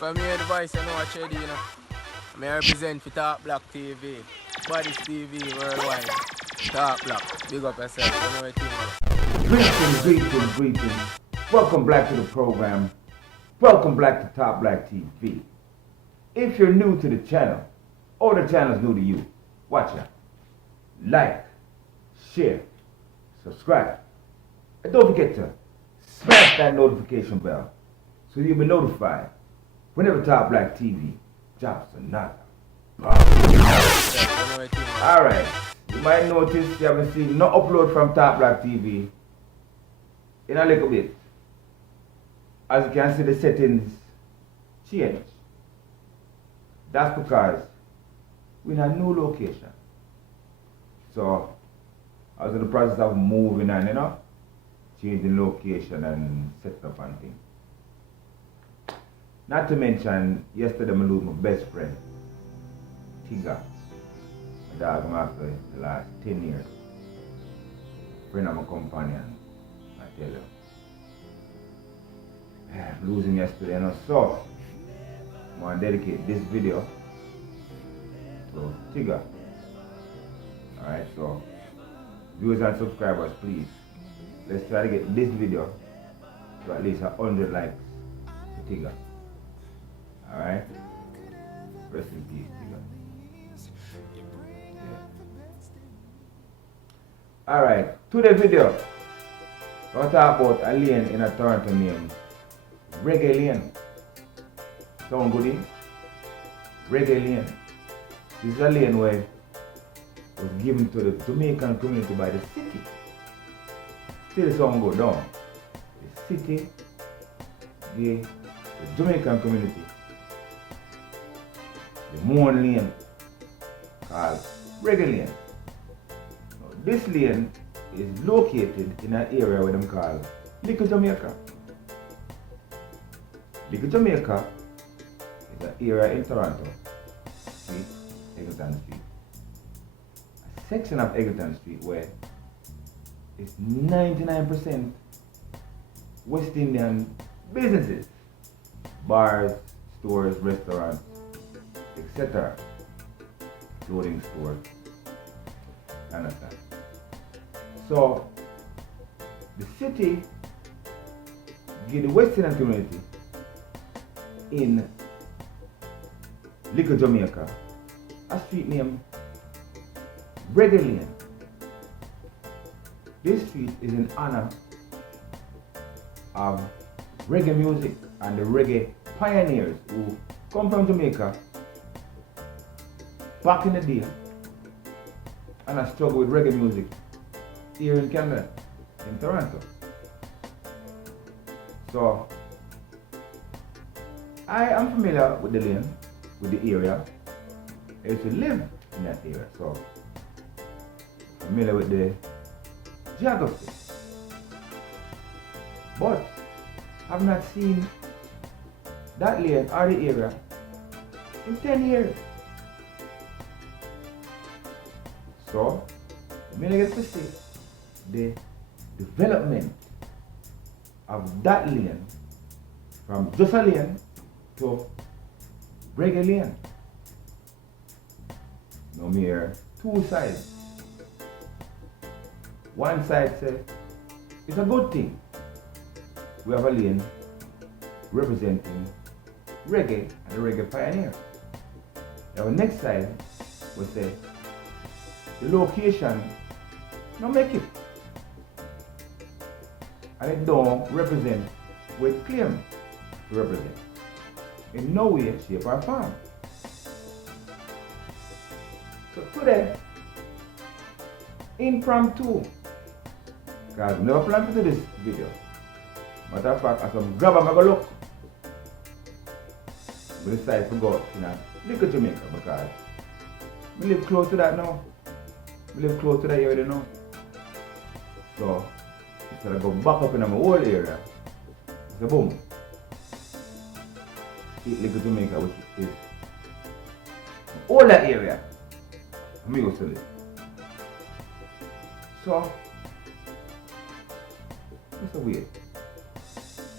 For me, the voice, you know what you do, you know. I represent for Talk Black TV, Bodies TV worldwide. Talk Black, big up yourself, you know what you Greetings. Welcome back to the program. Welcome back to Top Black TV. If you're new to the channel, or the channel's new to you, watch out. Like, share, subscribe. And don't forget to smash that notification bell so you'll be notified whenever Top Black TV drops another. Alright, you might notice you haven't seen no upload from Top Black TV in a little bit. As you can see, the settings change. That's because we're in a new location. So I was in the process of moving and, you know, changing location and setting up and things. Not to mention, yesterday I lose my best friend, Tigger. My dog I'm after the last 10 years. Friend of my companion, I tell you. Losing yesterday, and so I want to dedicate this video to Tigger. Alright, so viewers and subscribers, please, let's try to get this video to at least 100 likes to Tigger. Alright? Rest in peace, Tigger. Yeah. Alright, today's video, we're going to talk about a lane in a Toronto named Reggae Lane. Sound good in? Reggae Lane. This is a lane where it was given to the Jamaican community by the city. Still sound good, down. The city gave the Jamaican community the Mourn Lane called Reggae Lane. Now, this lane is located in an area where they call Little Jamaica. Little Jamaica is an area in Toronto, Street, Eglinton Street. A section of Eglinton Street where it's 99% West Indian businesses, bars, stores, restaurants, etc. Clothing stores, understand? So the city give the West Indian community in Little Jamaica a street named Reggae Lane. This street is in honor of reggae music and the reggae pioneers who come from Jamaica back in the day and I struggle with reggae music here in Canada, in Toronto. So I am familiar with the lane, with the area. I used to live in that area, so familiar with the geography. But I've not seen that lane or the area in 10 years. So, I get to see the development of that lane from just a lane to Reggae Lane. No mere two sides. One side says it's a good thing. We have a lane representing reggae and the reggae pioneers. Our next side will say the location don't make it. And it don't represent what it claims to represent. In no way, shape or form. So today, impromptu, because I never planned to do this video. Matter of fact, as I'm grabbing my look, I decided to go in a little Jamaica because we live close to that now. We live close to that area now. So instead of go back up in my old area, it's a boom. Little Jamaica, which is all that area. I'm used to it. So it's a weird.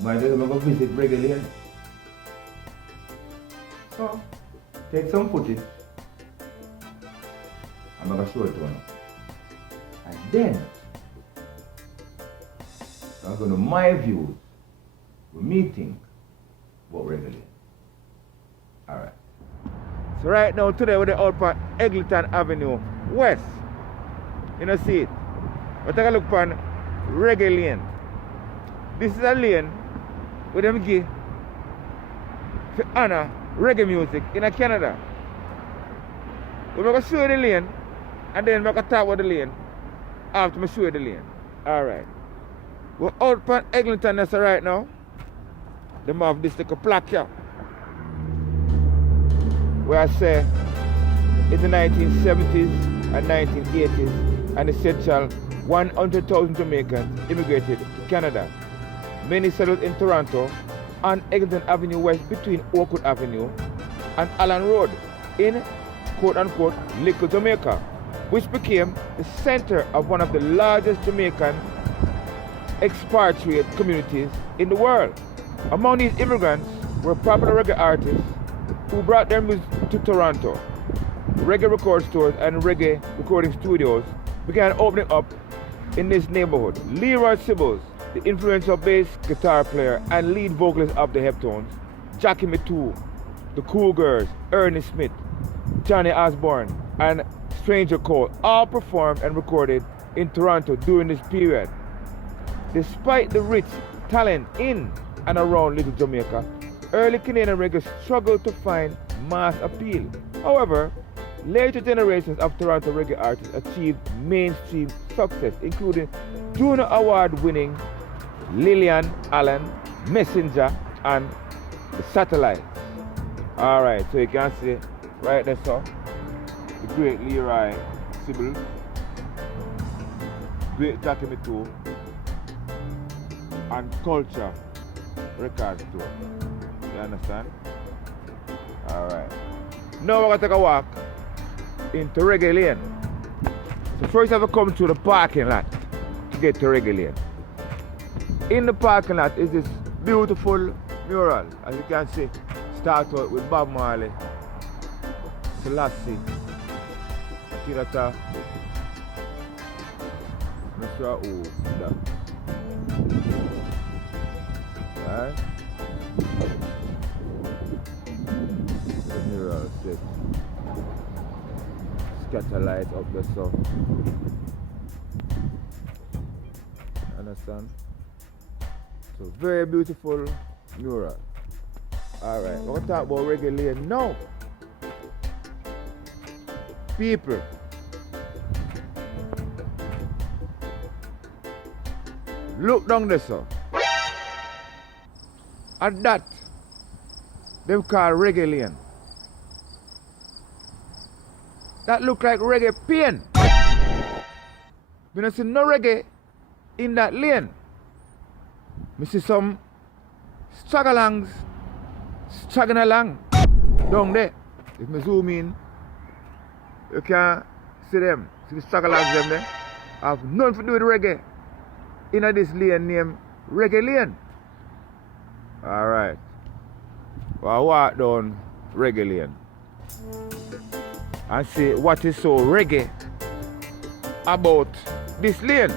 Might as well go visit Reggae Lane. So, take some footage. I'm going to show it to you. And then, I'm going to my views, with me think about Reggae. Alright. So right now, today we're out on Eglinton Avenue West. You know, see it? We take a look on Reggae Lane. This is a lane where them give to honor reggae music in Canada. We're going to show you the lane and then we're going to talk about the lane after I show you the lane. Alright. We're out on Eglinton right now. They have this little plaque here where I say in the 1970s and 1980s an essential 100,000 Jamaicans immigrated to Canada. Many settled in Toronto on Eglinton Avenue West between Oakwood Avenue and Allen Road in quote-unquote Little Jamaica, which became the center of one of the largest Jamaican expatriate communities in the world. Among these immigrants were popular reggae artists who brought their music to Toronto. Reggae record stores and reggae recording studios began opening up in this neighborhood. Leroy Sibbles, the influential bass guitar player and lead vocalist of the Heptones, Jackie Mittoo, the Cool Girls, Ernie Smith, Johnny Osborne, and Stranger Cole all performed and recorded in Toronto during this period. Despite the rich talent in and around Little Jamaica, early Canadian reggae struggled to find mass appeal. However, later generations of Toronto reggae artists achieved mainstream success, including Juno Award-winning Lillian Allen, Messenger, and the Satellites. Alright, so you can see right there, so the great Leroy Sibbles, great Jackie Mittoo, and Culture record store. You understand? Alright. Now we're going to take a walk into Reggae Lane. So first I have to come through the parking lot to get to Reggae Lane. In the parking lot is this beautiful mural. As you can see, start out with Bob Marley, Selassie, Tirata, I'm not sure who that. Right? The mural set. Scatter light up the sun. Understand? So very beautiful mural. Alright, we're going to talk about Reggae Lane now. People, look down there, sir. And that, them call Reggae Lane. That look like reggae pain. We don't see no reggae in that lane. We see some straggalangs straggling along down there. If we zoom in, you can see them. See the straggalangs them there. Have nothing to do with reggae. In this lane named Reggae Lane. Alright. Well, I walk down Reggae Lane and see what is so reggae about this lane.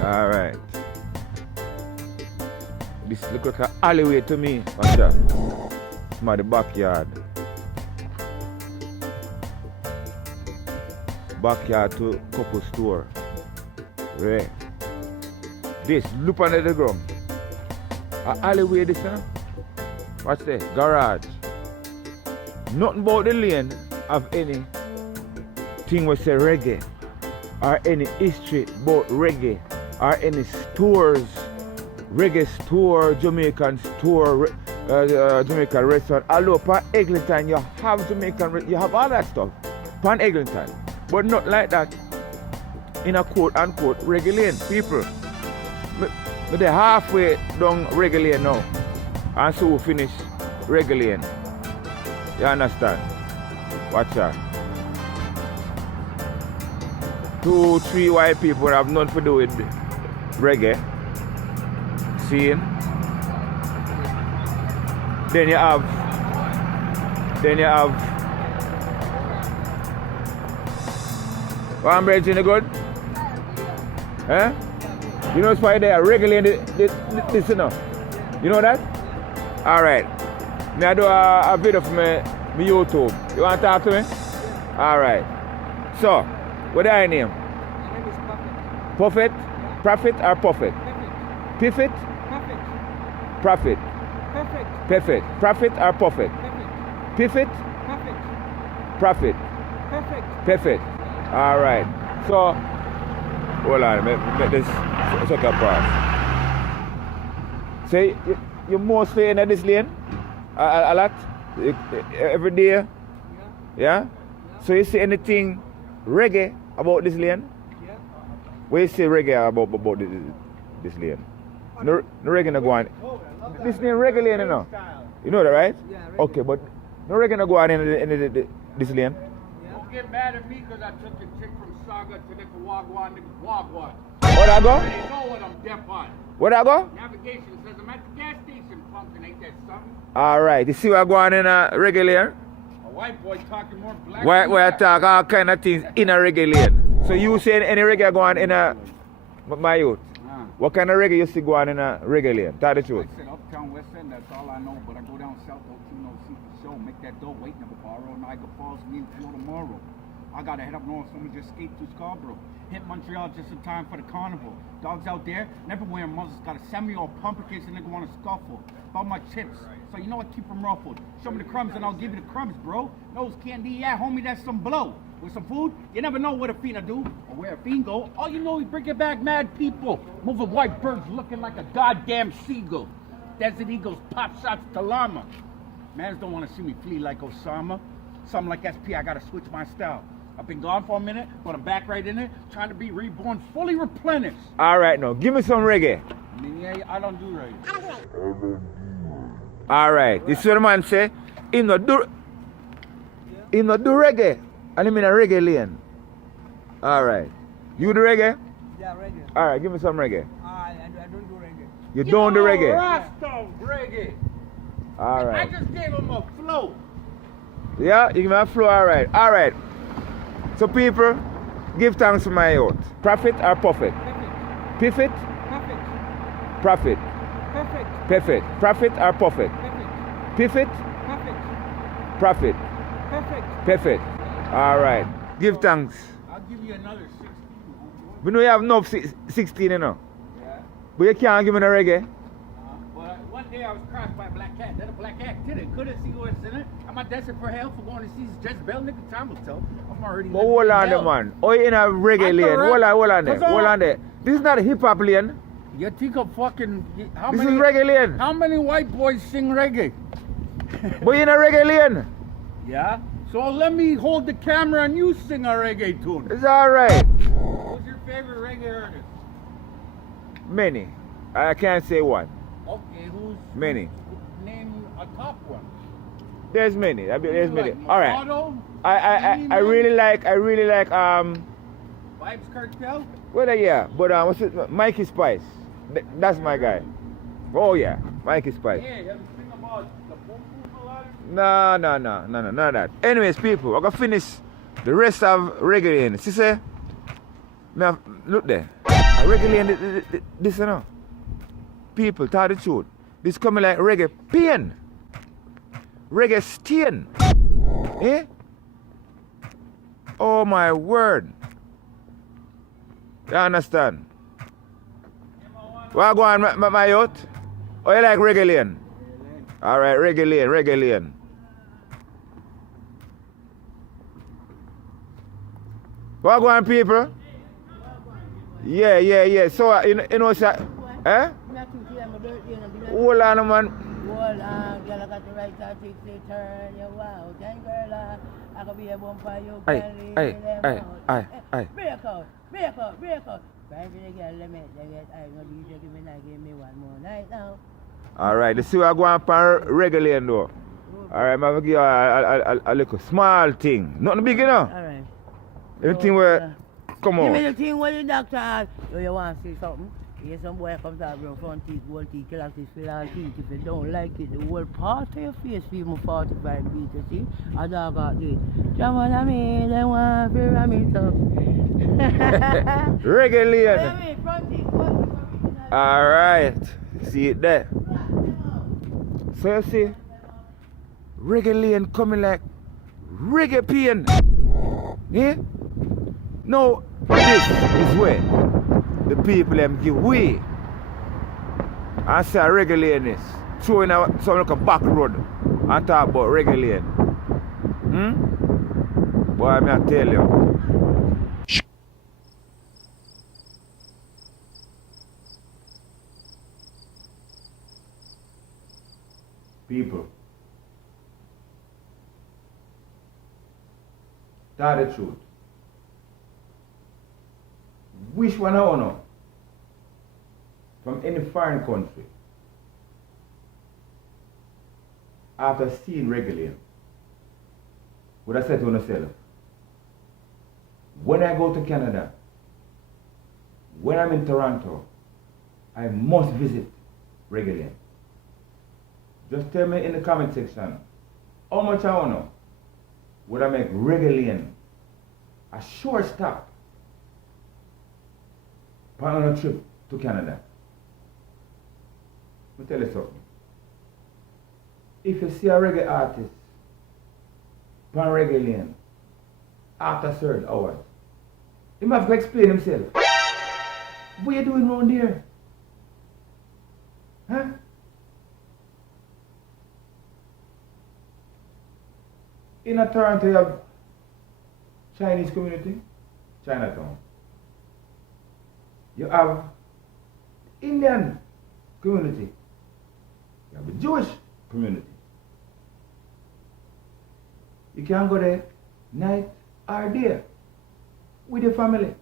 Alright. This look like an alleyway to me. Watch that. It's my backyard. Backyard to couple store. Right. This, look under the ground. An alleyway this, huh? Watch this, garage. Nothing about the lane of any thing we say reggae, or any history about reggae, or any stores, reggae store, Jamaican store, Jamaican restaurant. Although pan Eglinton you have Jamaican, you have all that stuff, pan Eglinton, but not like that in a quote-unquote Reggae Lane. People, but they're halfway down Reggae Lane now, and so we finish Reggae Lane. You understand? Watch out. 2, 3 white people have nothing to do with reggae. Seeing? Then you have one bread in the good? Eh? You know it's why they are regulating this, you know? You know that? Alright. Me I do a video for me YouTube. You want to talk to me? Alright. So, what is your name? My name is Prophet? Prophet. Prophet or Prophet? Perfect. Prophet? Perfect. Prophet? Perfect. Prophet? Prophet or Prophet? Perfect. Prophet? Perfect. Prophet? Perfect. Perfect. Alright. So, hold on, make this suck a pass. So, you mostly in this lane? A lot? Every day? Yeah. Yeah? So, you see anything reggae about this lane? Yeah. What you say reggae about this lane? No reggae no go on. This name reggae lane, you know? You know that, right? Yeah, reggae. Okay, but no reggae no go on in this lane? Don't get mad at me because I took a chick from Saga to the Wagwan to Wagwan. Where I go? They know what I'm deaf on. Where I go? Navigation says I'm at the gas station pumping, ain't that something? Alright, you see what going on in a reggae lane? A white boy talking more black Where than I black. talk all kind of things in a reggae lane. So you say any reggae go on in a, my youth? What kind of reggae you see go on in a reggae lane? Tell the truth. I said Uptown West End, that's all I know. But I go down South Oakino, see the show, make that dough, wait, never borrow. Niagara Falls, me and Joe tomorrow. I gotta head up north, someone just escaped to Scarborough. Hit Montreal just in time for the carnival. Dogs out there, never wearing muzzles, gotta send me all pump in case a nigga wanna scuffle. About my chips, so you know I keep them ruffled. Show me the crumbs and I'll give you the crumbs, bro. Nose candy, yeah, homie, that's some blow. With some food, you never know what a fiend do or where a fiend go. All you know is bring it back mad people. Moving white birds looking like a goddamn seagull. Desert eagles pop shots to llama. Mans don't want to see me flee like Osama. Something like SP, I gotta switch my style. I've been gone for a minute, but I'm back right in it, trying to be reborn, fully replenished. Alright now, give me some reggae. I mean, yeah, I don't do reggae. Alright, this is what the man say. He not do reggae. And him in a reggae lane. Alright. You do reggae? Yeah, reggae. Alright, give me some reggae. I don't do reggae. You don't do reggae? Rasta reggae. I Alright. just gave him a flow. Yeah, you give me a flow, alright. Alright. So people, give thanks to my youth. Prophet or Prophet? Perfect. Prophet? Perfect. Prophet? Perfect. Perfect. Prophet or Prophet? Perfect. Prophet? Perfect. Prophet? Perfect. Perfect. Alright. Give thanks. I'll give you another 16. We know you have enough 16, you know. Yeah. But you can't give me no reggae. But one day I was crossed by a black cat. Then a black cat did it. Couldn't see what's in it. I'm not destined for hell for going to see Jezebel. Nigga, time will tell. I'm already But hold on there, man. Oh, you in a reggae lane. Hold on there. Hold on there. This is not a hip hop lane. You think of fucking... How This many, is reggae lane. How many white boys sing reggae? But you in a reggae lane. Yeah? So let me hold the camera and you sing a reggae tune. It's alright. Who's your favorite reggae artist? Many. I can't say one. Okay, who's... Many. Name a top one. There's many. There's many. Like Alright. Machado? I really like Vibes Cartel? well yeah, but what's it? Mikey Spice. That's my guy. Oh yeah, Mikey Spice. Yeah, you ever sing about the boom boom a lot? No, none of that. Anyways, people, I'm gonna finish the rest of reggae lane. See, say, look there. A reggae lane, this you know. People, tell the truth. This coming like reggae pain. Reggae stain. Eh? Oh my word. You understand? What go on, my youth? Oh, you like reggae lane? Alright, reggae lane. What go on, people? Yeah. So, you know, sir, eh? Hold on, man. Well, girl, I got the right to fix it, turn you out. And girl, I could be a bumper, you can leave them out. Break out. Try for the girl, let me get, I know you give me, not give me one more night now. Alright, let's see what I go on for reggae lane though. Alright, I'm going to give you a little small thing. Nothing big, you know? Alright. Everything where, come Give on. me the thing where the doctor asked. Do you want to see something? Here some boy comes out bro, front teeth, whole teeth, kill off this fill all teeth. If you don't like it, the whole part of your face feel more 45 beat, you see? A dog out there. Jam on a me, they want to ram it up. Reggae Lane. I mean, front teeth, original. Alright. See it there. So you see, Reggae Lane coming like reggae pain. Yeah? No, this is where the people them give way. I say Reggae Lane is throwing out some like a back road and talk about Reggae Lane. Boy, I may tell you. People, tell the truth. Which one I know from any foreign country after seeing Reggae Lane would I say to myself, when I go to Canada, when I'm in Toronto, I must visit Reggae Lane. Just tell me in the comment section how much I know would I make Reggae Lane a short stop on a trip to Canada. Let me tell you something. If you see a reggae artist on Reggae Lane after certain hours, he must explain himself. What are you doing around there? Huh? In a Toronto, you have Chinese community, Chinatown. You have Indian community. You have the Jewish community. You can go there night or day with your family.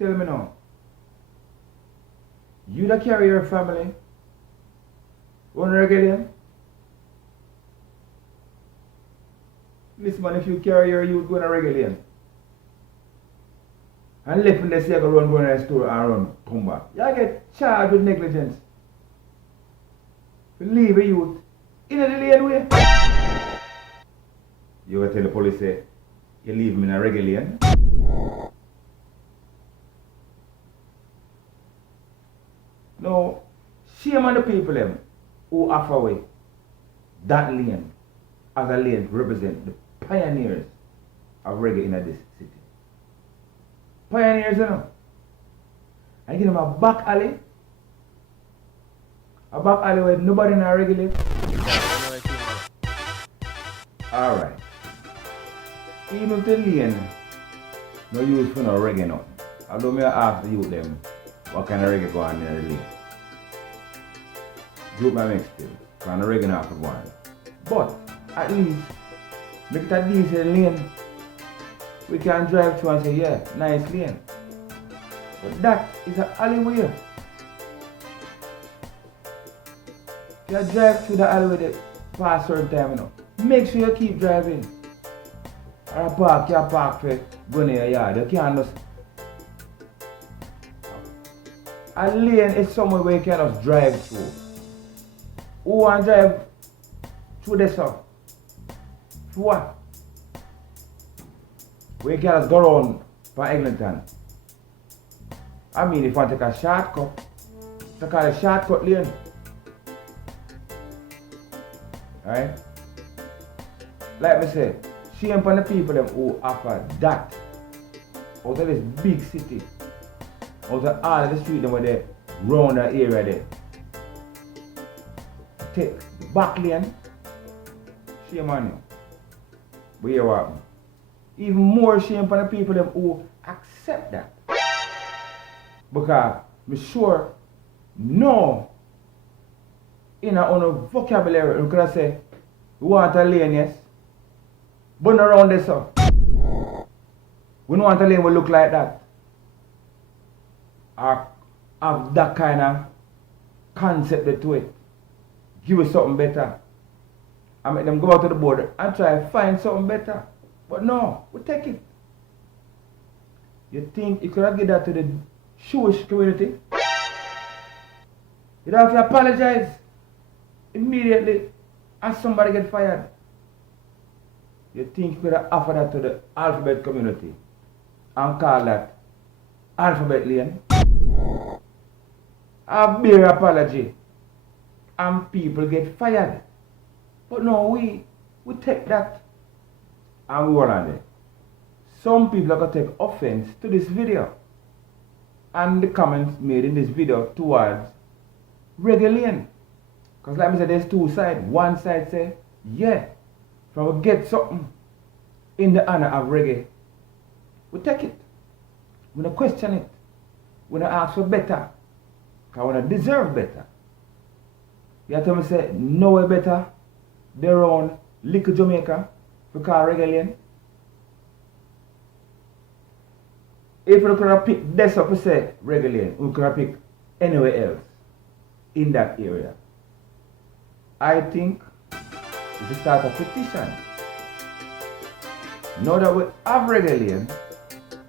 Tell me now. You that carry your family on Reggae Lane? Listen man, if you carry your youth going to Reggae Lane and left in the say go run to the store and run, come back, you get charged with negligence. You leave a youth in the lane way. You will tell the police say, you leave him in a Reggae Lane. No, shame on the people them who offer away that lane as a lane to represent the pioneers of reggae in this city. Pioneers, you know. I give them a back alley. A back alley where nobody in a reggae live. Alright. Even if the lane no use for no reggae now. Although me ask the youth them what kind of reggae go on in the lane. Group my mix still. Because the reggae not for go on. But at least make it a decent lane. We can drive through and say, yeah, nice lane. But that is an alleyway. You drive through the alleyway past certain time, you know. Make sure you keep driving. Or a park, you park for go near your yard. You can't just... A lane is somewhere where you can just drive through. Who want to drive through this stuff? For what? We can just go around for Eglinton. I mean, if you want to take a shortcut, it's called a shortcut lane. Alright? Like me say, shame on the people them who offer that out of this big city, out of all of the street them where they round that area there. Take back lane, shame on you. But you what? Even more shame on the people them who accept that. Because I'm sure no in our own vocabulary you could say we want a lane, yes. But not around this so. We don't want a lane will look like that. Or have that kind of concept to it. Give us something better. I make them go out to the border and try to find something better. But no, we take it. You think you could have given that to the Jewish community. You don't have to apologize immediately as somebody get fired. You think you could have offered that to the alphabet community and call that alphabet lane? A bare apology and people get fired. But no, we take that and we roll on it. Some people are going to take offense to this video and the comments made in this video towards Reggae Lane. Because like I said, there's two sides. One side say, yeah, if we get something in the honor of reggae, we take it. We don't question it. We don't ask for better. Because we don't deserve better. You have to me say, no way better. They're on little Jamaica, we call Reggae Lane. If we could have picked this up, we say Reggae Lane, we could have picked anywhere else in that area. I think we start a petition. Now that we have Reggae Lane,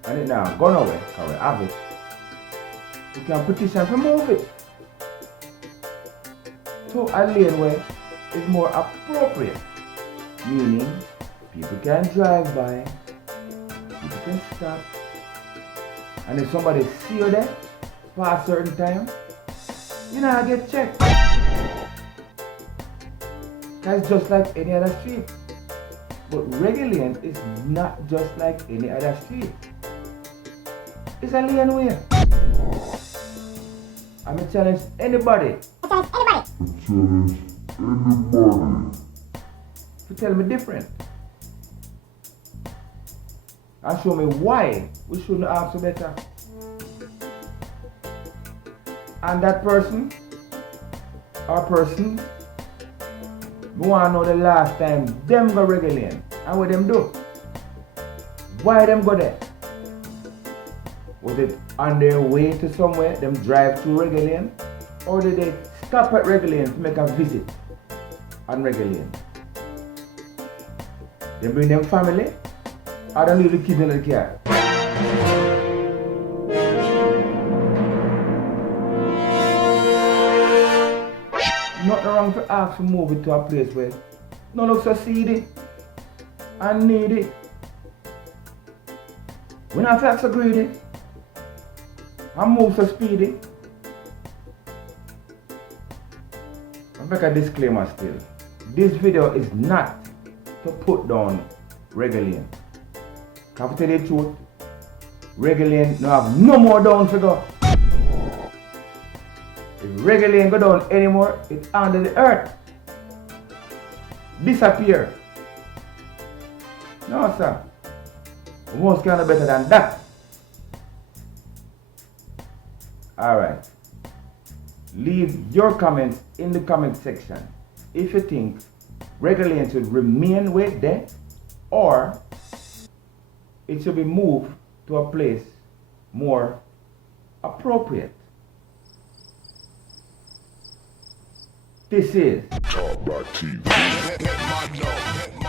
and it now gone away, because we have it, we can petition to move it to a lane where it's more appropriate. Meaning, people can drive by, people can stop, and if somebody see you there past a certain time, you know, I get checked. That's just like any other street. But Reggae Lane is not just like any other street. It's a lane way. I'm going to challenge anybody. To tell me different. And show me why we shouldn't ask for better. And that person or person, we want to know the last time them go Reggae Lane and what them do. Why them go there? Was it on their way to somewhere, them drive to Reggae Lane? Or did they stop at Reggae Lane to make a visit on Reggae Lane? They bring them family or they leave the kids in the car? Nothing wrong to ask to move it to a place where no look so seedy and needy. We not feel so greedy and move so speedy. I make a disclaimer still. This video is not to put down Reggae Lane. Can I tell you the truth? Reggae Lane no have no more down to go. If Reggae Lane go down anymore, it's under the earth. Disappear. No, sir. Most kind of better than that. Alright. Leave your comments in the comment section if you think Reggae Lane should remain where it's there or it should be moved to a place more appropriate. This is R.I.P Tigger.